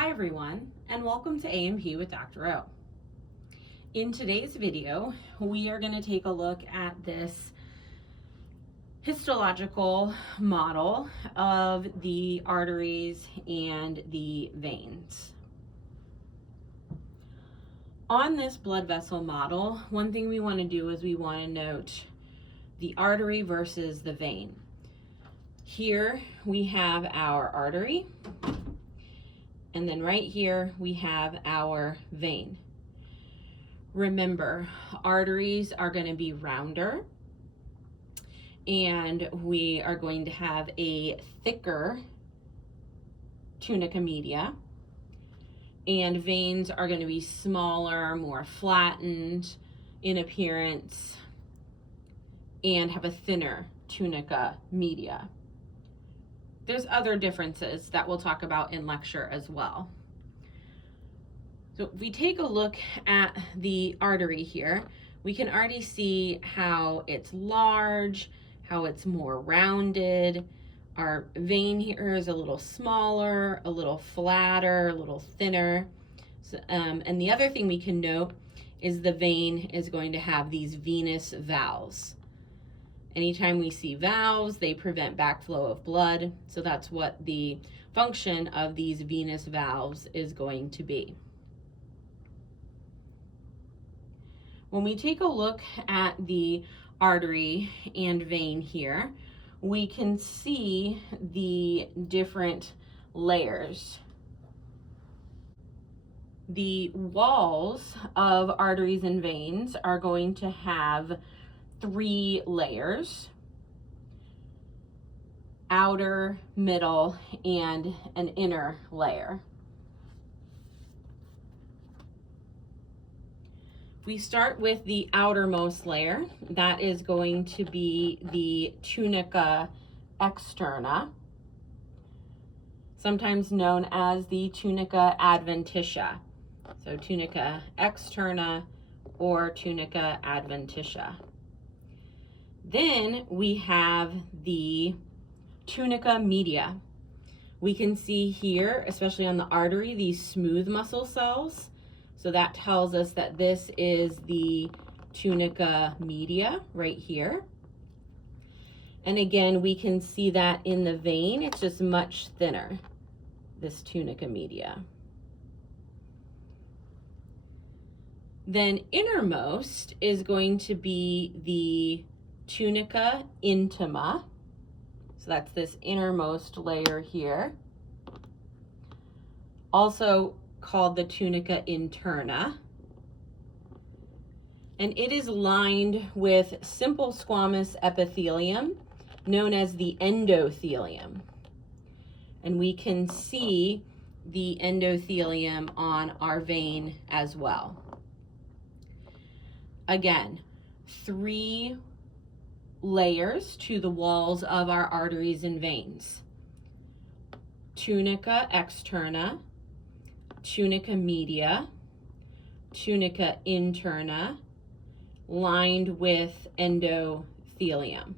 Hi everyone, and welcome to A&P with Dr. O. In today's video, we are going to take a look at this histological model of the arteries and the veins. On this blood vessel model, one thing we want to do is we want to note the artery versus the vein. Here we have our artery, and then right here we have our vein. Remember, arteries are going to be rounder, and we are going to have a thicker tunica media, and veins are going to be smaller, more flattened in appearance, and have a thinner tunica media. There's other differences that we'll talk about in lecture as well. So if we take a look at the artery here, we can already see how it's large, how it's more rounded. Our vein here is a little smaller, a little flatter, a little thinner. And the other thing we can note is the vein is going to have these venous valves. Anytime we see valves, they prevent backflow of blood. So that's what the function of these venous valves is going to be. When we take a look at the artery and vein here, we can see the different layers. The walls of arteries and veins are going to have 3 layers: outer, middle, and an inner layer. We start with the outermost layer. That is going to be the tunica externa, sometimes known as the tunica adventitia. So tunica externa or tunica adventitia. Then we have the tunica media. We can see here, especially on the artery, these smooth muscle cells. So that tells us that this is the tunica media right here. And again, we can see that in the vein, it's just much thinner, this tunica media. Then innermost is going to be the tunica intima. So that's this innermost layer here. Also called the tunica interna. And it is lined with simple squamous epithelium known as the endothelium. And we can see the endothelium on our vein as well. Again, 3 layers to the walls of our arteries and veins: tunica externa, tunica media, tunica interna, lined with endothelium.